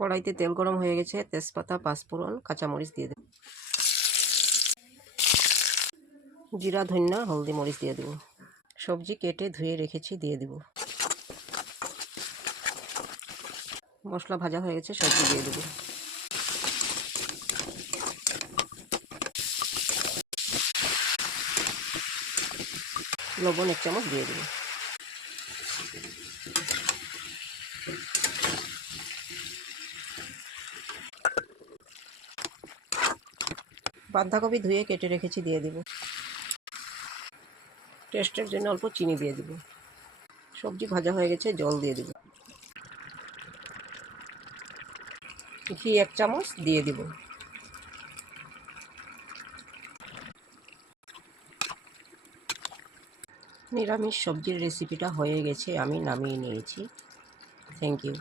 কড়াইতে তেল গরম হয়ে গেছে, তেজপাতা, পাঁচফোড়ন, কাঁচামরিচ দিয়ে দেব, জিরা, ধনিয়া, হলদি, মরিচ দিয়ে দেব। সবজি কেটে ধুয়ে রেখেছি দিয়ে দেব। মশলা ভাজা হয়ে গেছে, সবজি দিয়ে দেব। লবণ 1 চামচ দিয়ে দেব। বাঁধাকপি ধুয়ে কেটে রেখেছি দিয়ে দেব। টেস্টের জন্য অল্প চিনি দিয়ে দেব। সবজি ভাজা হয়ে গেছে, জল দিয়ে দেব। ঘি 1 চামচ দিয়ে দেব। নিরামিষ সবজির রেসিপিটা হয়ে গেছে, আমি নামিয়ে নিয়েছি। Thank you.